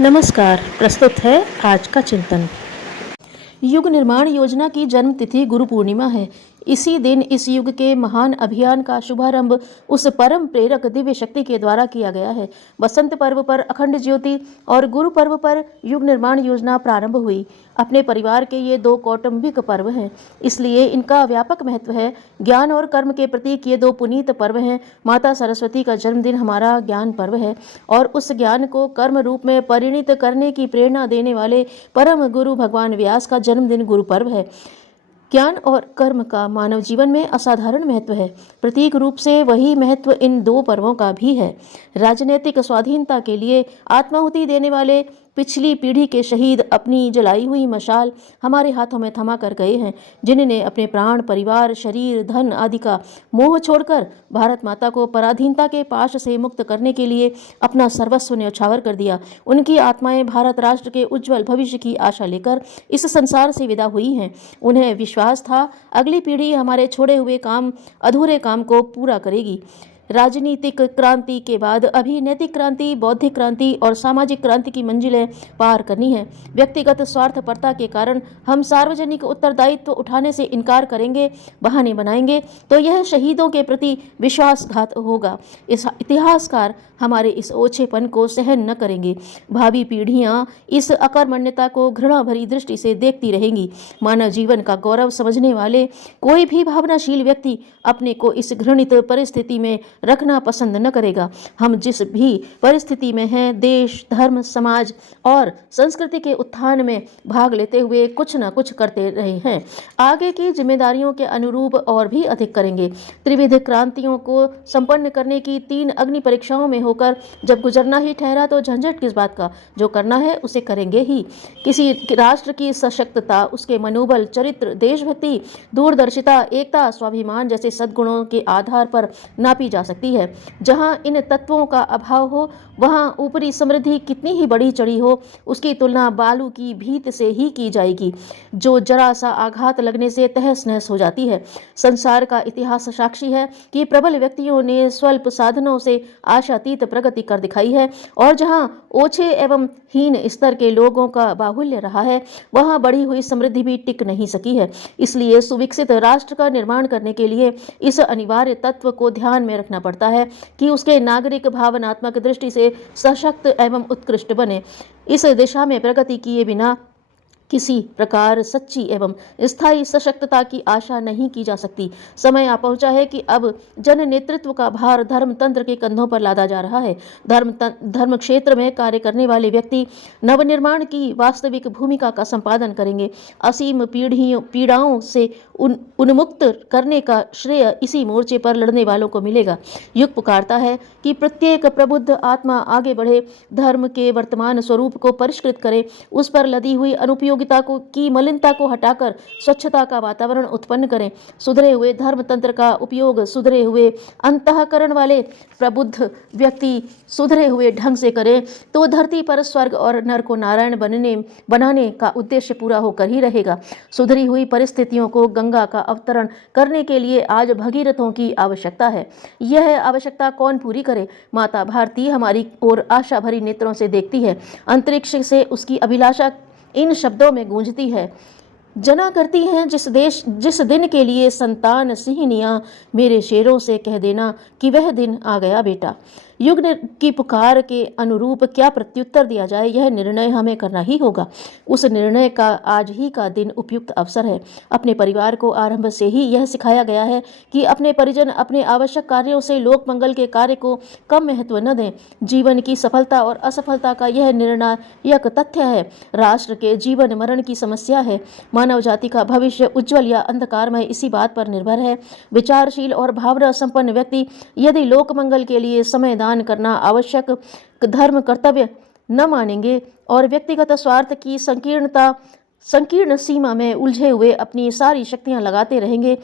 नमस्कार। प्रस्तुत है आज का चिंतन। युग निर्माण योजना की जन्म तिथि गुरु पूर्णिमा है। इसी दिन इस युग के महान अभियान का शुभारंभ उस परम प्रेरक दिव्य शक्ति के द्वारा किया गया है। बसंत पर्व पर अखंड ज्योति और गुरु पर्व पर युग निर्माण योजना प्रारंभ हुई। अपने परिवार के ये दो कौटुंबिक पर्व हैं, इसलिए इनका व्यापक महत्व है। ज्ञान और कर्म के प्रतीक ये दो पुनीत पर्व हैं। माता सरस्वती का जन्मदिन हमारा ज्ञान पर्व है और उस ज्ञान को कर्म रूप में परिणित करने की प्रेरणा देने वाले परम गुरु भगवान व्यास का जन्मदिन गुरु पर्व है। ज्ञान और कर्म का मानव जीवन में असाधारण महत्व है। प्रतीक रूप से वही महत्व इन दो पर्वों का भी है। राजनीतिक स्वाधीनता के लिए आत्माहुति देने वाले पिछली पीढ़ी के शहीद अपनी जलाई हुई मशाल हमारे हाथों में थमा कर गए हैं, जिन्होंने अपने प्राण, परिवार, शरीर, धन आदि का मोह छोड़कर भारत माता को पराधीनता के पाश से मुक्त करने के लिए अपना सर्वस्व न्यौछावर कर दिया। उनकी आत्माएं भारत राष्ट्र के उज्जवल भविष्य की आशा लेकर इस संसार से विदा हुई हैं। उन्हें विश्वास था अगली पीढ़ी हमारे छोड़े हुए अधूरे काम को पूरा करेगी। राजनीतिक क्रांति के बाद अभी नैतिक क्रांति, बौद्धिक क्रांति और सामाजिक क्रांति की मंजिलें पार करनी है। व्यक्तिगत स्वार्थपरता के कारण हम सार्वजनिक उत्तरदायित्व उठाने से इनकार करेंगे, बहाने बनाएंगे तो यह शहीदों के प्रति विश्वासघात होगा। इस इतिहासकार हमारे इस ओछेपन को सहन न करेंगे। भावी पीढ़ियां इस अकर्मण्यता को घृणा भरी दृष्टि से देखती रहेंगी। मानव जीवन का गौरव समझने वाले कोई भी भावनाशील व्यक्ति अपने को इस घृणित परिस्थिति में रखना पसंद न करेगा। हम जिस भी परिस्थिति में हैं, देश, धर्म, समाज और संस्कृति के उत्थान में भाग लेते हुए कुछ न कुछ करते रहे हैं। आगे की जिम्मेदारियों के अनुरूप और भी अधिक करेंगे। त्रिविध क्रांतियों को संपन्न करने की 3 अग्नि परीक्षाओं में होकर जब गुजरना ही ठहरा तो झंझट किस बात का। जो करना है उसे करेंगे ही। किसी राष्ट्र की सशक्तता उसके मनोबल, चरित्र, देशभक्ति, दूरदर्शिता, एकता, स्वाभिमान जैसे सद्गुणों के आधार पर नापी जा सकती है। जहां इन तत्वों का अभाव हो वहां ऊपरी समृद्धि कितनी ही बड़ी चढ़ी हो, उसकी तुलना बालू की भीत से ही की जाएगी, जो जरा सा आघात लगने से तहस नहस हो जाती है। संसार का इतिहास साक्षी है कि प्रबल व्यक्तियों ने स्वल्प साधनों से आशातीत प्रगति कर दिखाई है और जहां ओछे एवं हीन स्तर के लोगों का बाहुल्य रहा है वहां बढ़ी हुई समृद्धि भी टिक नहीं सकी है। इसलिए सुविकसित राष्ट्र का निर्माण करने के लिए इस अनिवार्य तत्व को ध्यान में रखना पड़ता है कि उसके नागरिक भावनात्मक दृष्टि से सशक्त एवं उत्कृष्ट बने। इस दिशा में प्रगति किए बिना किसी प्रकार सच्ची एवं स्थायी सशक्तता की आशा नहीं की जा सकती। समय आ पहुंचा है कि अब जन नेतृत्व का भार धर्मतंत्र के कंधों पर लादा जा रहा है। धर्म क्षेत्र में कार्य करने वाले व्यक्ति नवनिर्माण की वास्तविक भूमिका का संपादन करेंगे। असीम पीड़ाओं से उन्मुक्त करने का श्रेय इसी मोर्चे पर लड़ने वालों को मिलेगा। युग पुकारता है कि प्रत्येक प्रबुद्ध आत्मा आगे बढ़े, धर्म के वर्तमान स्वरूप को परिष्कृत करे, उस पर लदी हुई अनुपयोगिता की मलिनता को हटाकर स्वच्छता का वातावरण उत्पन्न करें। सुधरे हुए धर्मतंत्र का उपयोग सुधरे हुए अंतःकरण वाले प्रबुद्ध व्यक्ति सुधरे हुए ढंग से करें तो धरती पर स्वर्ग और नर को नारायण बनाने का उद्देश्य पूरा होकर ही रहेगा। सुधरी हुई परिस्थितियों को गंगा का अवतरण करने के लिए आज भगीरथों की आवश्यकता है। यह आवश्यकता कौन पूरी करे? माता भारती हमारी ओर आशा भरी नेत्रों से देखती है। अंतरिक्ष से उसकी अभिलाषा इन शब्दों में गूंजती है, जना करती हैं जिस दिन के लिए संतान सिंहनियां मेरे शेरों से कह देना कि वह दिन आ गया बेटा। युग की पुकार के अनुरूप क्या प्रत्युत्तर दिया जाए, यह निर्णय हमें करना ही होगा। उस निर्णय का आज ही का दिन उपयुक्त अवसर है। अपने परिवार को आरंभ से ही यह सिखाया गया है कि अपने परिजन अपने आवश्यक कार्यों से लोक मंगल के कार्य को कम महत्व न दें। जीवन की सफलता और असफलता का यह निर्णायक तथ्य है। राष्ट्र के जीवन मरण की समस्या है। मानव जाति का भविष्य उज्जवल या अंधकारमय इसी बात पर निर्भर है। विचारशील और भावना संपन्न व्यक्ति यदि लोक मंगल के लिए समय दान करना आवश्यक धर्म कर्तव्य न मानेंगे और व्यक्तिगत स्वार्थ की संकीर्ण सीमा में उलझे हुए अपनी सारी शक्तियां लगाते रहेंगे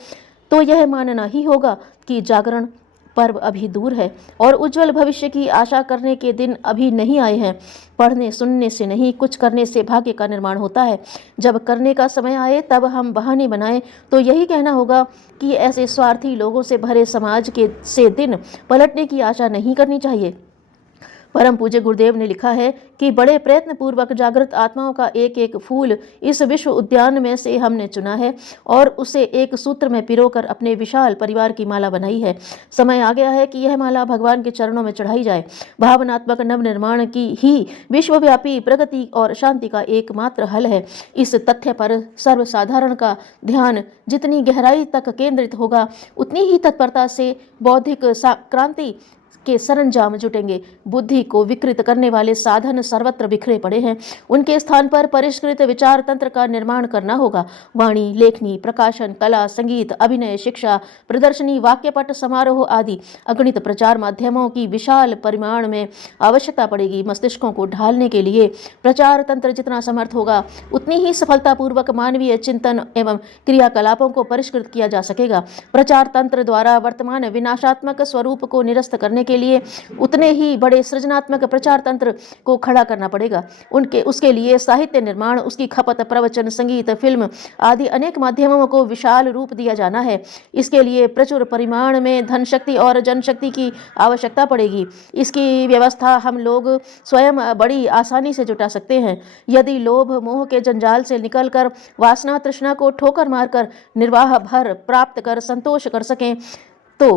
तो यह मानना ही होगा कि जागरण पर्व अभी दूर है और उज्जवल भविष्य की आशा करने के दिन अभी नहीं आए हैं। पढ़ने सुनने से नहीं, कुछ करने से भाग्य का निर्माण होता है। जब करने का समय आए तब हम बहाने बनाएं तो यही कहना होगा कि ऐसे स्वार्थी लोगों से भरे समाज से दिन पलटने की आशा नहीं करनी चाहिए। परम पूज्य गुरुदेव ने लिखा है कि बड़े प्रयत्न पूर्वक जागृत आत्माओं का एक एक फूल इस विश्व उद्यान में से हमने चुना है और उसे एक सूत्र में पिरोकर अपने विशाल परिवार की माला बनाई है। समय आ गया है कि यह माला भगवान के चरणों में चढ़ाई जाए। भावनात्मक नवनिर्माण की ही विश्वव्यापी प्रगति और शांति का एकमात्र हल है। इस तथ्य पर सर्वसाधारण का ध्यान जितनी गहराई तक केंद्रित होगा, उतनी ही तत्परता से बौद्धिक क्रांति के सरंजाम जुटेंगे। बुद्धि को विकृत करने वाले साधन सर्वत्र बिखरे पड़े हैं। उनके स्थान पर परिष्कृत विचार तंत्र का निर्माण करना होगा। वाणी, लेखनी, प्रकाशन, कला, संगीत, अभिनय, शिक्षा, प्रदर्शनी, वाक्यपट, समारोह आदि अगणित प्रचार माध्यमों की विशाल परिमाण में आवश्यकता पड़ेगी। मस्तिष्कों को ढालने के लिए प्रचार तंत्र जितना समर्थ होगा, उतनी ही सफलतापूर्वक मानवीय चिंतन एवं क्रियाकलापों को परिष्कृत किया जा सकेगा। प्रचार तंत्र द्वारा वर्तमान विनाशात्मक स्वरूप को निरस्त करने के लिए उतने ही बड़े सृजनात्मक प्रचार तंत्र को खड़ा करना पड़ेगा। उसके लिए साहित्य निर्माण, उसकी खपत, प्रवचन, संगीत, फिल्म आदि अनेक माध्यमों को विशाल रूप दिया जाना है। इसके लिए प्रचुर परिमाण में धन शक्ति और जनशक्ति की आवश्यकता पड़ेगी। इसकी व्यवस्था हम लोग स्वयं बड़ी आसानी से जुटा सकते हैं। यदि लोभ मोह के जंजाल से निकलकर वासना तृष्णा को ठोकर मारकर निर्वाह भर प्राप्त कर संतोष कर सकें तो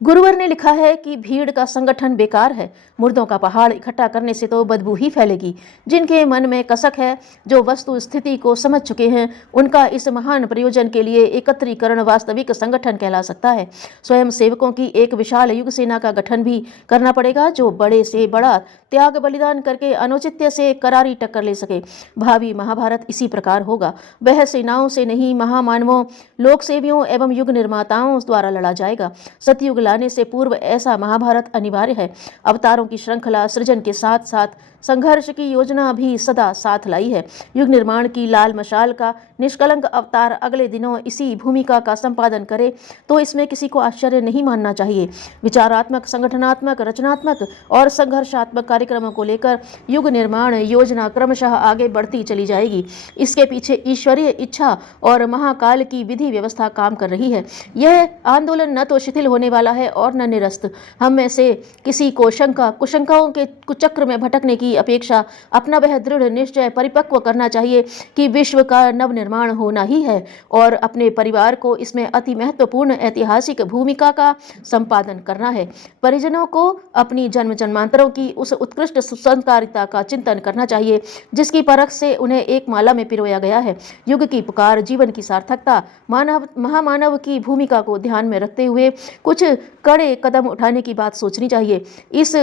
गुरुवर ने लिखा है कि भीड़ का संगठन बेकार है। मुर्दों का पहाड़ इकट्ठा करने से तो बदबू ही फैलेगी। जिनके मन में कसक है, जो वस्तु स्थिति को समझ चुके हैं, उनका इस महान प्रयोजन के लिए एकत्रीकरण वास्तविक संगठन कहला सकता है। स्वयं सेवकों की एक विशाल युग सेना का गठन भी करना पड़ेगा, जो बड़े से बड़ा त्याग बलिदान करके अनुचित्य से करारी टक्कर ले सके। भावी महाभारत इसी प्रकार होगा। वह सेनाओं से नहीं, महामानवों, लोक सेवियों एवं युग निर्माताओं द्वारा लड़ा जाएगा। सतयुग लाने से पूर्व ऐसा महाभारत अनिवार्य है। अवतारों की श्रृंखला सृजन के साथ साथ संघर्ष की योजना भी सदा साथ लाई है। युग निर्माण की लाल मशाल का निष्कलंक अवतार अगले दिनों इसी भूमिका का संपादन करे तो इसमें किसी को आश्चर्य नहीं मानना चाहिए। विचारात्मक, संगठनात्मक, रचनात्मक और संघर्षात्मक कार्यक्रमों को लेकर युग निर्माण योजना क्रमशः आगे बढ़ती चली जाएगी। इसके पीछे ईश्वरीय इच्छा और महाकाल की विधि व्यवस्था काम कर रही है। यह आंदोलन न तो शिथिल होने वाला है और न निरस्त। हम में से किसी को शंका कुशंकाओं के कुचक्र में भटकने की अपेक्षा अपना वह दृढ़ निश्चय परिपक्व करना चाहिए कि विश्व का नवनिर्माण होना ही है और अपने परिवार को इसमें अति महत्वपूर्ण ऐतिहासिक भूमिका का संपादन करना है। परिजनों को अपनी जन्म जन्मांतरों की उस उत्कृष्ट संस्कारिता का चिंतन करना चाहिए जिसकी परख से उन्हें एक माला में पिरोया गया है। युग की पुकार, जीवन की सार्थकता, महामानव की भूमिका को ध्यान में रखते हुए कुछ कड़े कदम उठाने की बात सोचनी चाहिए। इस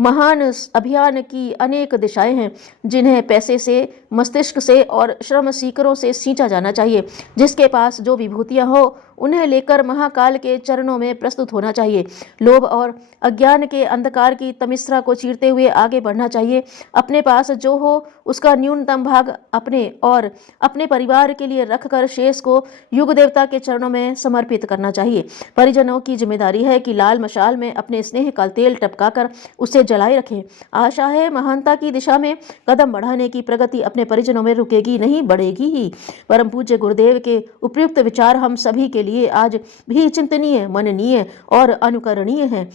महान अभियान की अनेक दिशाएं हैं जिन्हें पैसे से, मस्तिष्क से और श्रम सीकरों से सींचा जाना चाहिए। जिसके पास जो विभूतियां हो उन्हें लेकर महाकाल के चरणों में प्रस्तुत होना चाहिए। लोभ और अज्ञान के अंधकार की तमिश्रा को चीरते हुए आगे बढ़ना चाहिए। अपने पास जो हो उसका न्यूनतम भाग अपने और अपने परिवार के लिए रखकर शेष को युग देवता के चरणों में समर्पित करना चाहिए। परिजनों की जिम्मेदारी है कि लाल मशाल में अपने स्नेह का तेल टपकाकर उसे जलाए रखें। आशा है महानता की दिशा में कदम बढ़ाने की प्रगति अपने परिजनों में रुकेगी नहीं, बढ़ेगी ही। परम पूज्य गुरुदेव के उपयुक्त विचार हम सभी के लिए आज भी चिंतनीय, मननीय और अनुकरणीय हैं।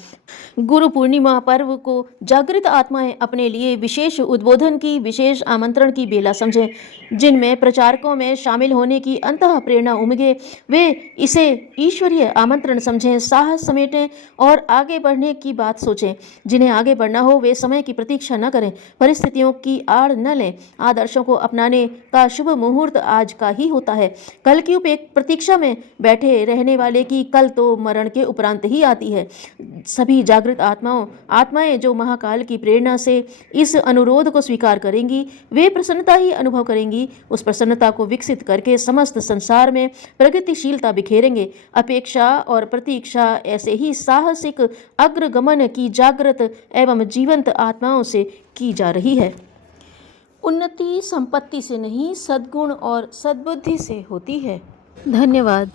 गुरु पूर्णिमा पर्व को जागृत आत्माएं अपने लिए विशेष उद्बोधन की, विशेष आमंत्रण की बेला समझें। जिनमें प्रचारकों में शामिल होने की अंतः प्रेरणा उमगे वे इसे ईश्वरीय आमंत्रण समझें, साहस समेटें और आगे बढ़ने की बात सोचें। जिन्हें आगे बढ़ना हो वे समय की प्रतीक्षा न करें, परिस्थितियों की आड़ न लें। आदर्शों को अपनाने का शुभ मुहूर्त आज का ही होता है। कल की प्रतीक्षा में बैठे रहने वाले की कल तो मरण के उपरांत ही आती है। सभी जागृत आत्माएं जो महाकाल की प्रेरणा से इस अनुरोध को स्वीकार करेंगी वे प्रसन्नता ही अनुभव करेंगी। उस प्रसन्नता को विकसित करके समस्त संसार में प्रगतिशीलता बिखेरेंगे। अपेक्षा और प्रतीक्षा ऐसे ही साहसिक अग्रगमन की जागृत एवं जीवंत आत्माओं से की जा रही है। उन्नति संपत्ति से नहीं, सद्गुण और सद्बुद्धि से होती है। धन्यवाद।